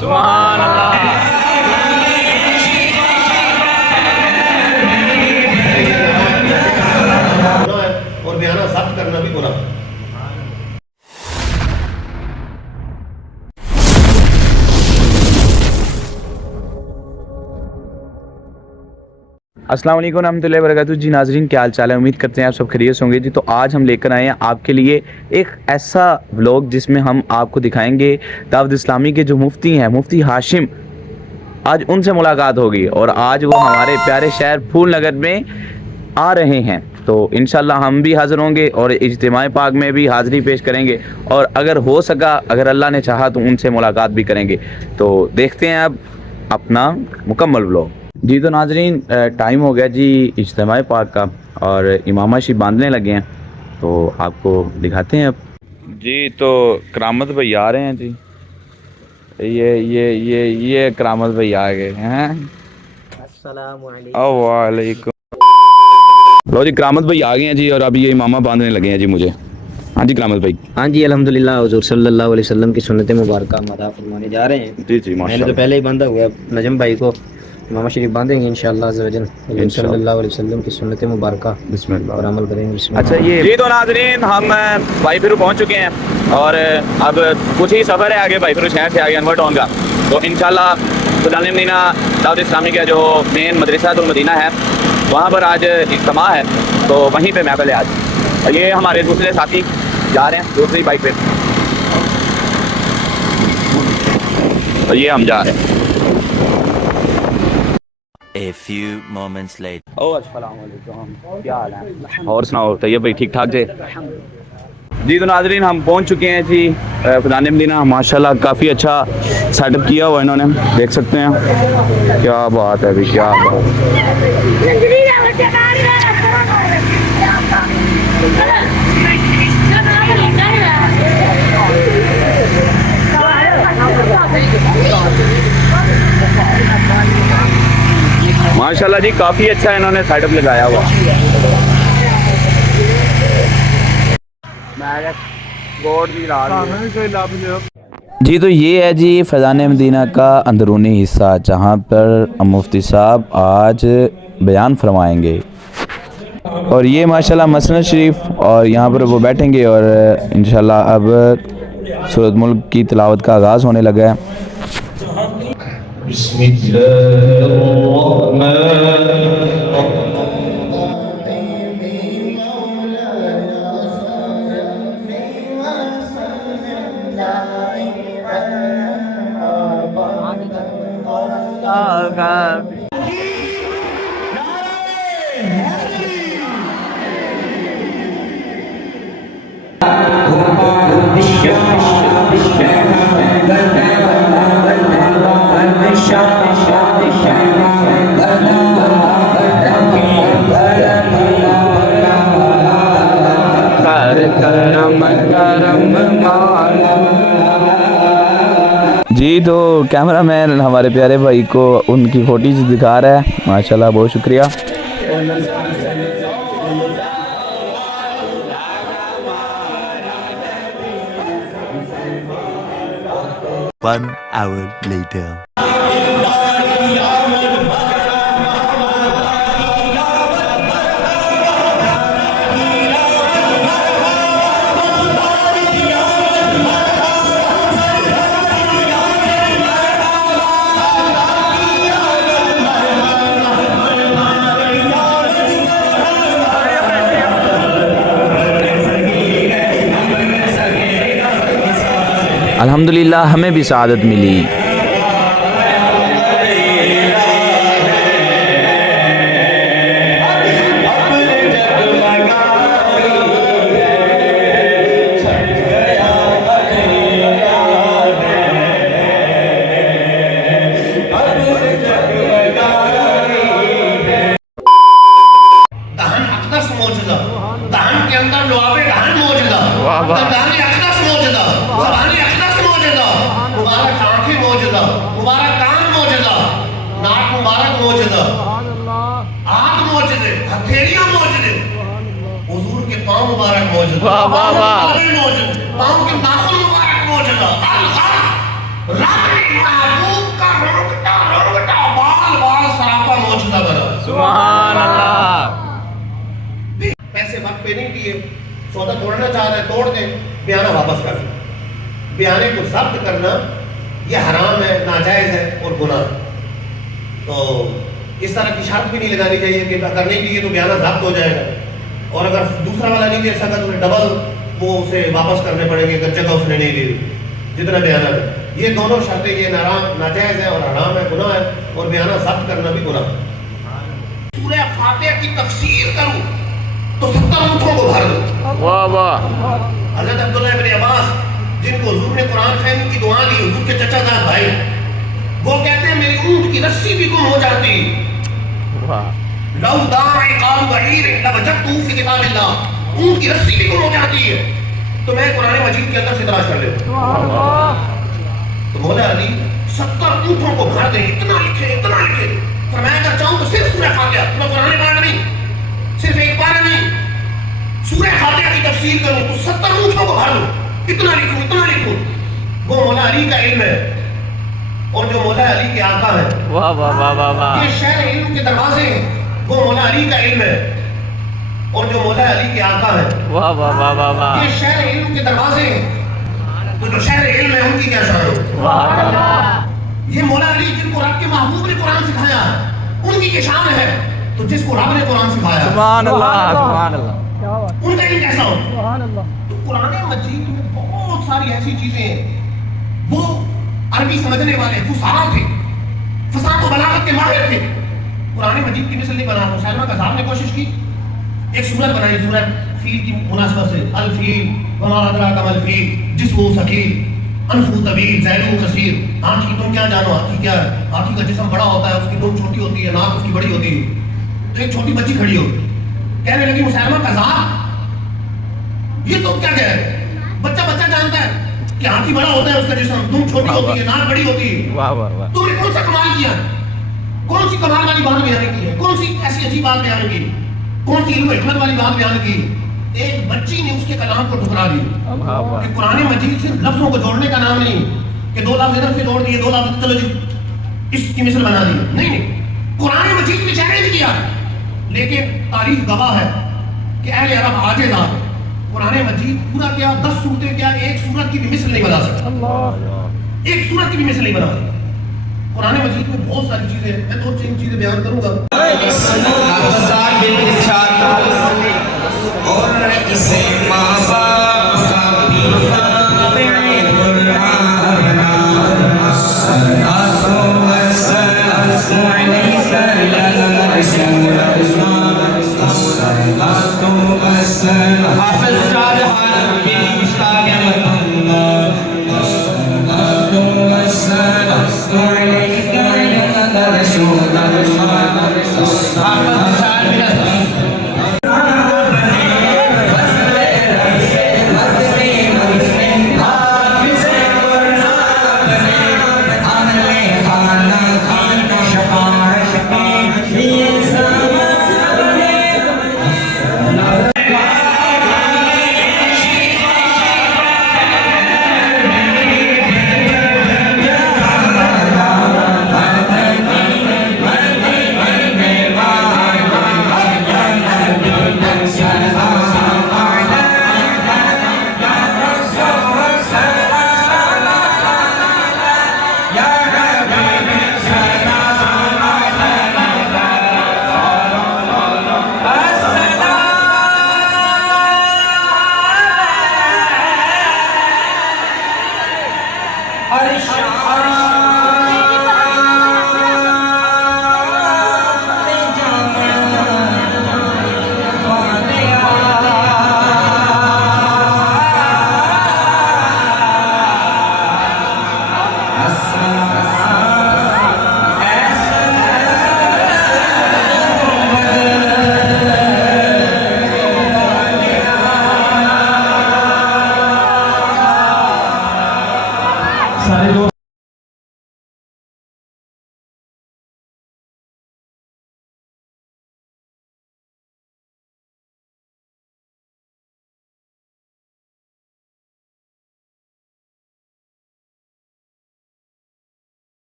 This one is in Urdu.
سبحان اللہ. اور بیانہ ضبط کرنا بھی گناہ ہے. السلام علیکم ورحمۃ اللہ وبرکاتہ. جی ناظرین کیا حال چال ہے؟ امید کرتے ہیں آپ سب خیریت ہوں گے. جی تو آج ہم لے کر آئے ہیں آپ کے لیے ایک ایسا ولاگ جس میں ہم آپ کو دکھائیں گے دعوت اسلامی کے جو مفتی ہیں مفتی ہاشم. آج ان سے ملاقات ہوگی اور آج وہ ہمارے پیارے شہر پھول نگر میں آ رہے ہیں. تو انشاءاللہ ہم بھی حاضر ہوں گے اور اجتماع پاک میں بھی حاضری پیش کریں گے اور اگر ہو سکا اگر اللہ نے چاہا تو ان سے ملاقات بھی کریں گے. تو دیکھتے ہیں اب اپنا مکمل ولاگ. جی تو ناظرین ٹائم ہو گیا جی اجتماع پاک کا اور امامہ شی باندھنے لگے ہیں تو آپ کو دکھاتے ہیں اب. جی تو کرامت بھائی آ رہے ہیں جی. یہ کرامت بھائی آ گئے ہیں. السلام علیکم. وعلیکم. لو جی کرامت بھائی آ گئے ہیں جی اور اب یہ امامہ باندھنے لگے ہیں جی مجھے. ہاں جی کرامت بھائی. ہاں جی الحمدللہ حضور صلی اللہ علیہ وسلم کی سنت مبارکہ مدح فرمانے جا رہے ہیں. جی جی میں نے ماشاء تو اللہ. پہلے ہی باندھا ہوا ہے نجم بھائی کو امامہ شریف باندھیں گے انشاءاللہ عز و جل حضور صلی اللہ علیہ وسلم کی سنت مبارکہ بسم اللہ اور عمل کریں گے. بسم اچھا اللہ. یہ جی تو ناظرین ہم بھائی پھرو پہنچ چکے ہیں اور اب کچھ ہی سفر ہے آگے بھائی پھرو شہر سے آگے انور ٹاؤن کا. تو انشاءاللہ خدان مدینہ دعوت اسلامی کا جو مین مدرسہ المدینہ ہے وہاں پر آج اجتماع ہے تو وہیں پہ محفل ہے آج. یہ ہمارے دوسرے ساتھی جا رہے ہیں دوسری بائک پہ اور یہ ہم جا رہے ہیں. A few moments later. السلام علیکم. کیا حال ہے اور سناؤ طیب بھائی ٹھیک ٹھاک جی؟ جی تو ناظرین ہم پہنچ چکے ہیں جی خدان مدینہ. ماشاءاللہ کافی اچھا سیٹ اپ کیا ہوا انہوں نے دیکھ سکتے ہیں. کیا بات ہے بھائی کیا ماشاءاللہ جی کافی اچھا انہوں نے سیٹ اپ لگایا ہوا. جی تو یہ ہے جی فیضان مدینہ کا اندرونی حصہ جہاں پر مفتی صاحب آج بیان فرمائیں گے اور یہ ماشاءاللہ مسند شریف اور یہاں پر وہ بیٹھیں گے اور انشاءاللہ اب سورۃ ملک کی تلاوت کا آغاز ہونے لگا ہے. بسم اللہ الرحمن الرحیم. جی تو کیمرہ مین ہمارے پیارے بھائی کو ان کی فوٹیج دکھا رہا ہے. ماشاءاللہ بہت شکریہ. One hour later. الحمدللہ ہمیں بھی سعادت ملی. واہ واہ واہ. پاؤں کے ناخن مبارک موجودہ. ہے توڑ دیں, بیانہ واپس کر دیں. بیانے کو ضبط کرنا یہ حرام ہے, ناجائز ہے اور گناہ ہے. تو اس طرح کی شرط بھی نہیں لگانی چاہیے کہ اگر نہیں دیے تو بیانہ ضبط ہو جائے گا, اور اگر دوسرا والا نہیں دے سکا تو ڈبل وہ اسے واپس کرنے پڑیں گے اگر جگہ اس نے نہیں دی جتنا بیانہ ہے. یہ دونوں شرطیں یہ ناجائز ہے اور حرام ہے, گناہ ہے, اور بیانہ ضبط کرنا بھی گناہ ہے. سورہ فاتحہ کی تفسیر کروں تو 70 اونٹوں کو بھر دو. واہ واہ. حضرت عبداللہ ابن عباس جن کو حضور نے قرآن فہمی کی دعا دی, حضور کے چچا زاد بھائی, وہ کہتے ہیں میری اونٹ کی رسی بھی گم ہو جاتی. لو ضاع عقال بعیر لوجدته فی کتاب اللہ, اونٹ کی رسی بھی گم ہو جاتی ہے تو میں قرآن مجید کے اندر سے تلاش کر لیتا. تو مولا علی 70 اونٹوں کو بھر دیں, اتنا لکھے. فرمایا اگر چاہوں تو صرف سورہ فاتحہ, میں قرآن پاک نہیں, صرف ایک پارہ نہیں, سورہ فاتحہ کی تفسیر کروں تو 70 اونٹوں کو بھر دوں, اتنا لکھوں. وہ مولا علی کا علم ہے, اور جو مولا علی کے آقا ہیں, واہ واہ واہ واہ واہ. یہ شہر علم کے دروازے ہیں. وہ مولا علی کا علم ہے, اور جو مولا علی کے آقا ہیں, واہ واہ واہ واہ واہ. یہ شہر علم کے دروازے ہیں. تو جو شہر علم ہے ان کی کیا شان ہے. واہ. یہ مولا علی جن کو رب کے محبوب نے قرآن سکھایا ان کی شان ہے. تو جس کو رب نے قرآن سکھایا سبحان اللہ سبحان اللہ, ان کا علم کیسا ہو. تو قرآن مجید میں بہت ساری ایسی چیزیں ہیں. وہ عربی سمجھنے والے فصاحت تھے, فصاحت و بلاغت کے ماہر تھے. قرآن مجید کی مثل نہیں بنا. مسلمہ کذاب نے کوشش کی, ایک سورت بنائی, سورت فیل کی مناسبت سے, الفیل وما ادراک ما الفیل جسمہ ثقیل انفہ طویل ذیلہ کثیر. ہاتھی تم کیا جانو, ہاتھی کیا ہے. ہاتھی کا جسم بڑا ہوتا ہے, اس کی دم چھوٹی ہوتی ہے, ناک اس کی بڑی ہوتی ہے. تو ایک چھوٹی بچی کھڑی ہو, کہنے لگی مسلمہ کذاب, یہ تم کیا کہہ رہے. بچہ جانتا ہے کہ ہاتھی بڑا ہوتا ہے, اس کا جسم, دم چھوٹی ہوتی ہے, ناک بڑی ہوتی ہے. واہ واہ واہ. تم نے کون سا کمال کیا, کون سی کمال والی بات بیان کی ہے, کون سی ایسی عجیب بات بیان کی, کون سی علم و حکمت والی بات بیان کی. ایک بچی نے اس کے کلام کو ٹھکرا دیا کہ قرآن مجید صرف لفظوں کو جوڑنے کا نام نہیں کہ 2 لفظ ادھر سے جوڑ دیے, 2 لفظ چلو جی اس کی مثل بنا دی. نہیں, قرآن مجید نے چیلنج کیا, لیکن تاریخ گواہ ہے کہ اہل عرب عاجز آ. قرآن مجید پورا کیا, 10 سورتیں کیا, ایک سورت کی بھی مثل نہیں بنا سکتا, ایک سورت کی بھی مثل نہیں بنا سکتا. قرآن مجید میں بہت ساری چیزیں ہیں, میں 2-3 چیزیں بیان کروں گا. اور اسے ماں باپ کا بھی حافظ شاہجہاں بن مشتاق